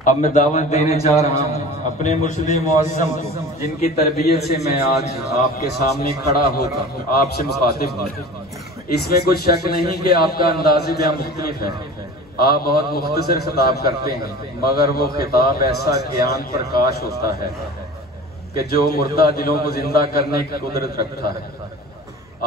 अब मैं दावत देने जा रहा हूँ अपने मुर्शिद मुअज़्ज़म को, जिनकी तरबियत से मैं आज आपके सामने खड़ा होकर आपसे मुखातिब हूँ। इसमें कुछ शक नहीं कि आपका अंदाज़े बयां मुख्तलिफ है। आप बहुत मुख्तसर खिताब करते हैं, मगर वो खिताब ऐसा ज्ञान प्रकाश होता है कि जो मुर्दा दिलों को जिंदा करने की कुदरत रखता है।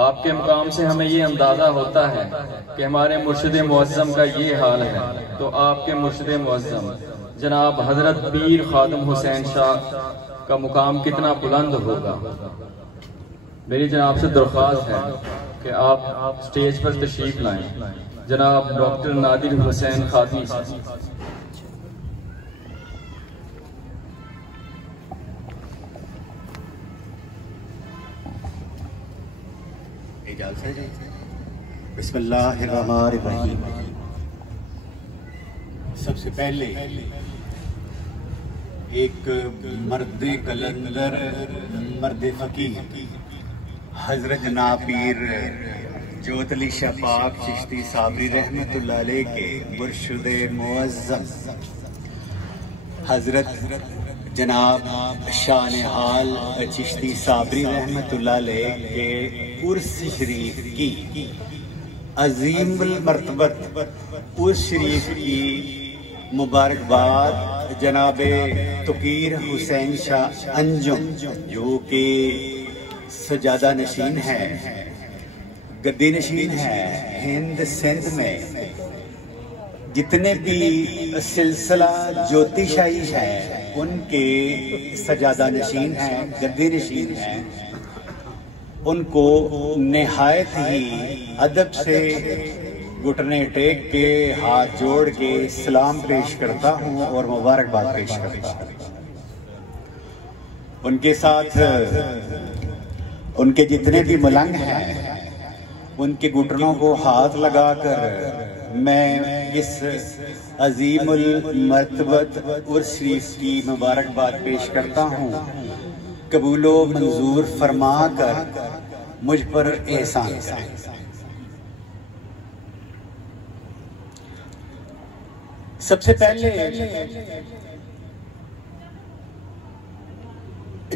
आपके मुकाम से हमें ये अंदाज़ा होता है कि हमारे मुर्शिद मुअज़्ज़म का ये हाल है, तो आपके मुर्शिद मुअज़्ज़म जनाब हजरत पीर खादिम हुसैन शाह का मुकाम कितना बुलंद होगा। मेरी जनाब से दरख्वास्त है कि आप स्टेज पर तशरीफ लाएं। जनाब डॉक्टर नादिर हुसैन खादिमी साहब। बिस्मिल्लाहिर्रहमानिर्रहीम। सबसे पहले एक मर्द कलंदर, मर्द फकीर हजरत नापीर जोतली शफाक चिश्ती साबरी रहमतुल्लाह अलैह के मुर्शिद मुअज़्ज़म हजरत जनाब शान हाल चिश्ती साबरी रहमतुल्लाह अलैह के उर्स शरीफ की अजीमुल मर्तबत उर्स शरीफ की मुबारकबाद जनाबे तकीर हुसैन शाह अंजुम, जो कि सजादा नशीन है, गद्दी नशीन है, हिंद सिंध में जितने भी सिलसिला ज्योतिषाही है उनके सजादा नशीन है, गद्दी नशीन है, उनको निहायत ही अदब से घुटने टेक के हाथ जोड़ के सलाम पेश करता हूँ और मुबारकबाद पेश करता हूँ। उनके साथ उनके जितने भी मलंग हैं उनके घुटनों को हाथ लगाकर मैं इस अजीमुल मर्तबत उर्स शरीफ की मुबारकबाद पेश करता हूँ। कबूलो मंजूर फरमा कर मुझ पर एहसान करें। सबसे पहले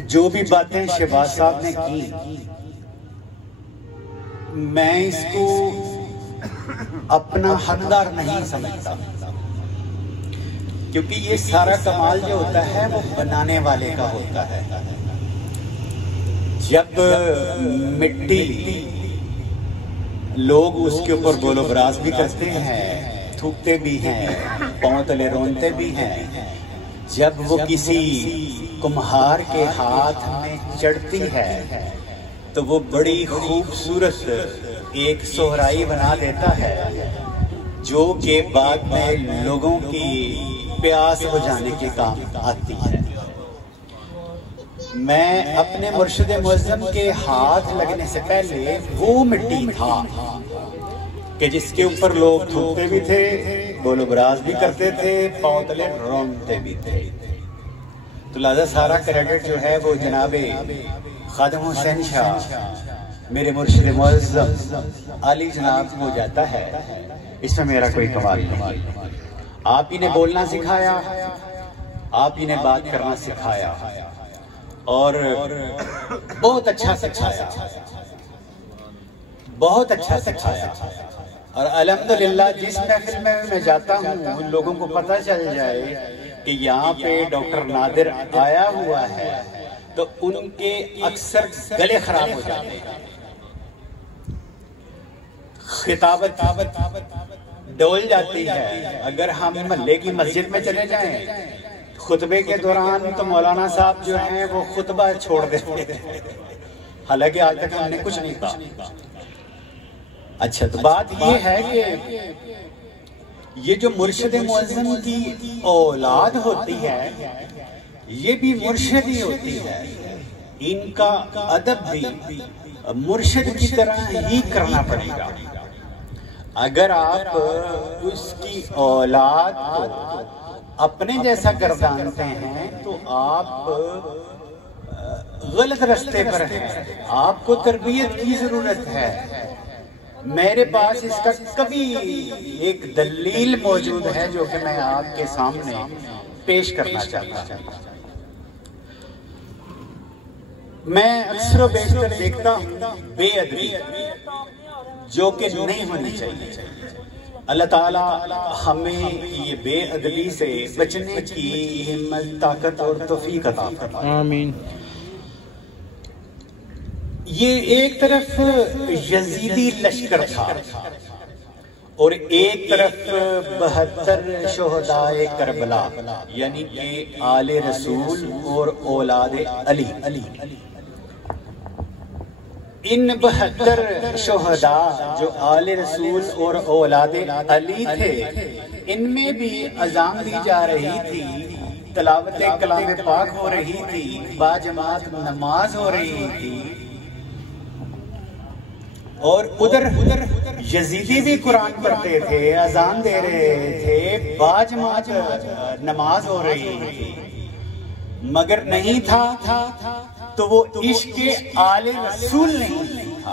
जो भी बातें शहबाज साहब ने की, मैं इसको अपना हकदार नहीं समझता, क्योंकि ये सारा कमाल जो होता है वो बनाने वाले का होता है। जब मिट्टी लोग उसके ऊपर गोलो बराज भी करते हैं, थूकते भी हैं, पांव तले रोनते भी हैं, जब वो किसी कुम्हार के हाथ में चढ़ती है तो वो बड़ी खूबसूरत एक सोहराई बना देता है, जो कि बाद में लोगों की प्यास बुझाने के काम आती है। मैं अपने मुर्शिद मुअज़्ज़म के हाथ लगने से पहले वो मिट्टी था कि जिसके ऊपर लोग थूकते भी थे, गोलो बराज भी करते थे, पांव तले रोनते भी थे। तो लिहाजा सारा क्रेडिट जो है वो जनाबे खादिम हुसैन शाह मेरे मुर्शिद मुअज़्ज़म आली जनाब को जाता है। इसमें मेरा कोई कमाल नहीं। आप ही ने बोलना सिखाया, आप ही ने बात करना सिखाया और बहुत अच्छा सिखाया, बहुत अच्छा सिखाया। और अल्हम्दुलिल्लाह जिस महफिल में मैं जाता हूँ उन लोगों को पता चल जाए कि यहाँ पे डॉक्टर नादिर आया हुआ है तो उनके अक्सर गले खराब हो जाते हैं। खिताबत डोल जाती है। अगर हम महल्ले की मस्जिद में चले जाएं खुतबे के दौरान तो मौलाना साहब जो हैं वो खुतबा छोड़ देते हैं, हालांकि आज तक हमने कुछ नहीं कहा। अच्छा, तो बात ये है कि ये जो मुर्शिद मुअज़्ज़म की औलाद होती है ये भी मुर्शिद ही होती है। इनका अदब भी मुर्शिद की तरह ही करना पड़ेगा। अगर आप उसकी औलाद को अपने जैसा गर्दानते हैं तो आप गलत रास्ते पर हैं। आपको तरबियत की जरूरत है। मेरे पास इसका कभी एक दलील मौजूद है जो कि मैं आपके सामने पेश करना चाहता हूं। मैं अक्सर बेशतर देखता हूं बेअदबी जो कि नहीं होनी चाहिए। अल्लाह ताला हमें ये बेअदबी से बचने की हिम्मत, ताकत और तौफीक अता फरमाए। आमीन। ये एक तरफ यजीदी लश्कर था और एक तरफ 72 शोहदाए करबला यानी कि आले रसूल और औलादे अली। इन 72 शोहदा जो आले रसूल और औलादे अली थे, इनमें भी अजान दी जा रही थी, तिलावत कलाम पाक हो रही थी, बाजमात नमाज हो रही थी, और उधर यजीदी भी कुरान पढ़ते थे, अजान दे रहे थे, बाजमात नमाज हो रही थी, मगर नहीं था तो वो इश्क़ आले रसूल नहीं था,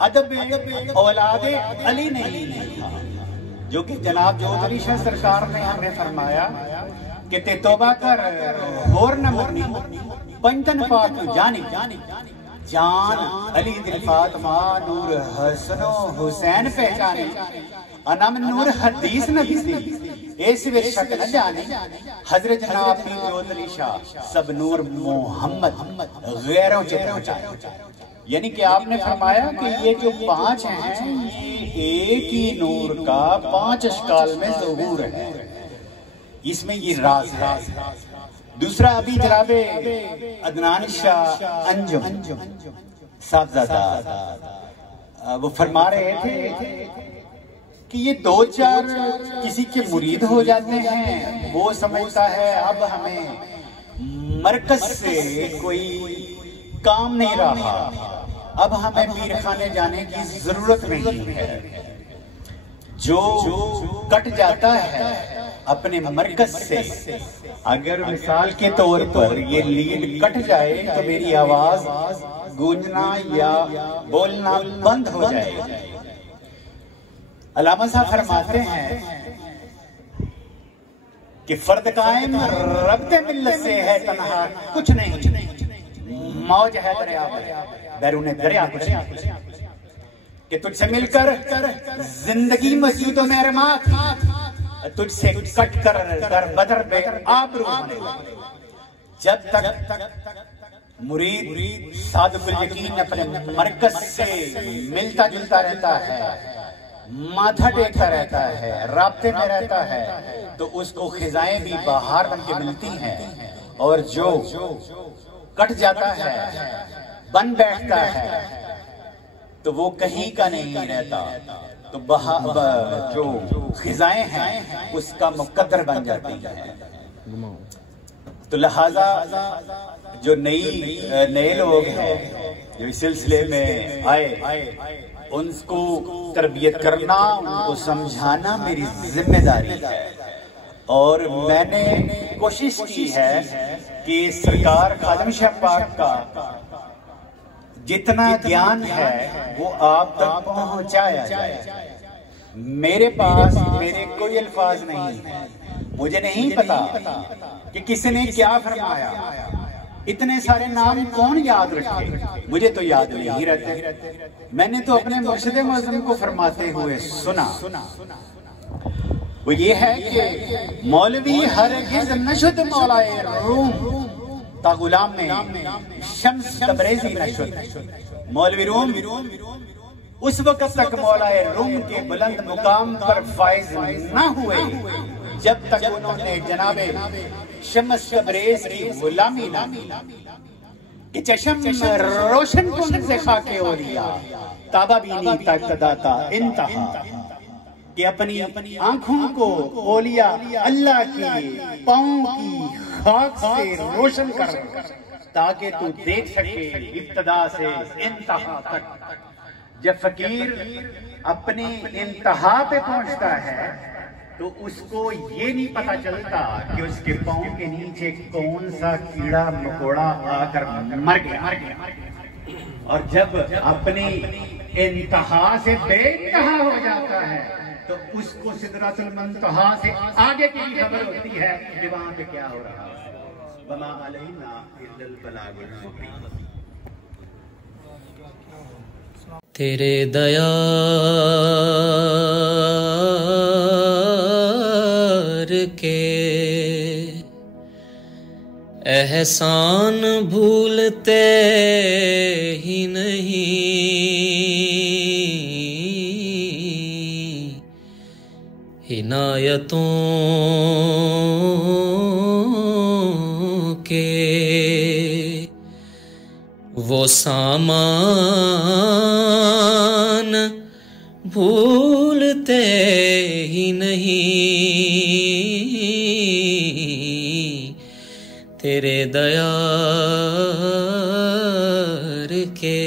अदब औलादे अली नहीं था, जो कि जनाब चौधरी शाह सरकार ने हमें फरमाया कि ते तौबा कर और न मरनी पंजन पाक जानी जान अली दिल फातिमा नूर हसनो हुसैन पहचानी अनम नूर हदीस नबी दी इस वे शक न जाने हजरत जनाब पीर चौधरी शाह सब नूर मोहम्मद गैरों से पहुंचाए। यानी कि आपने फरमाया कि ये जो 5 हैं ये एक ही नूर का 5 अशकाल में ज़हूर है, इसमें ये राज है। दूसरा अभी जनाबे अदनान शाह अंजुम साहबजादा वो फरमा रहे थे कि ये 2-4 किसी के मुरीद हो जाते हैं, वो समझता है अब हमें मरकज से कोई काम नहीं रहा, अब हमें पीर खाने जाने की जरूरत नहीं है। जो कट जाता है अपने मरकज से, अगर मिसाल के तौर पर ये लीड कट जाए तो मेरी आवाज गूंजना या बोलना बंद हो जाएगा। अल्लामा साहब फरमाते हैं कि फर्द कायम रब्ते मिल्लत से है तन्हा कुछ नहीं, मौज है दरिया पर बैरूने दरिया कुछ नहीं, कि तुझसे मिलकर जिंदगी मस्जिदों में अरमा थी, तुझसे कट कर बदर पे आबरू होने लगे। जब तक मुरीद सादिकुल यकीन अपने मरकज से मिलता जुलता रहता है, माथा टेकता रहता है, राब्ते में रहता है, तो उसको खिजाएं भी बाहर बन के मिलती हैं, और जो कट जाता है, बन बैठता है, तो वो कहीं का नहीं रहता, तो जो खिजाएं हैं उसका मुकद्दर बन जाती है। तो लिहाजा जो नए लोग हैं जो इस सिलसिले में आए, उनको तरबियत करना, उनको समझाना मेरी जिम्मेदारी है। और मैंने कोशिश की है कि सरकार खादिम शाह पाक का जितना ज्ञान है वो आप तक पहुंचाया जाए। मेरे पास मेरे कोई अल्फाज नहीं है, मुझे नहीं पता कि किसने क्या फरमाया, इतने सारे नाम कौन याद रखे, मुझे तो याद नहीं रहते। मैंने तो अपने मुर्शिद मुअज़्ज़म को फरमाते हुए सुना, वो ये है कि मौलवी हरगिज़ नशद मौलाए रूम ता गुलाम में शम्स तबरेज़ी नशद। मौलवी रूम उस वक्त तक मौलाए रूम के बुलंद मुकाम पर फाइज न हुए जब तक उन्होंने जनाबे शम्स तबरेज़ की गुलामी ना कि चशम रोशन कुन से खाके ओलिया ताबा बीनी तक दाता इंतहा, कि अपनी आंखों को ओलिया अल्लाह की पाँव की खाक से रोशन कर, ताकि तू देख सके इब्तदा से इंतहा तक। जब फकीर अपनी इंतहा पे पहुंचता है तो उसको ये नहीं पता चलता कि उसके पाँव के नीचे कौन सा कीड़ा मकोड़ा आकर मर गया। और जब अपनी इंतहा से बेइंतहा हो जाता है तो उसको सिदरतुल मुंतहा से आगे की खबर होती है कि वहां पे क्या हो रहा है। वमा अलैना इल्लल बलागुल मुबीन। तेरे दयार के एहसान भूलते ही नहीं, इनायतों के वो सामान भूलते ही नहीं, तेरे दयार के।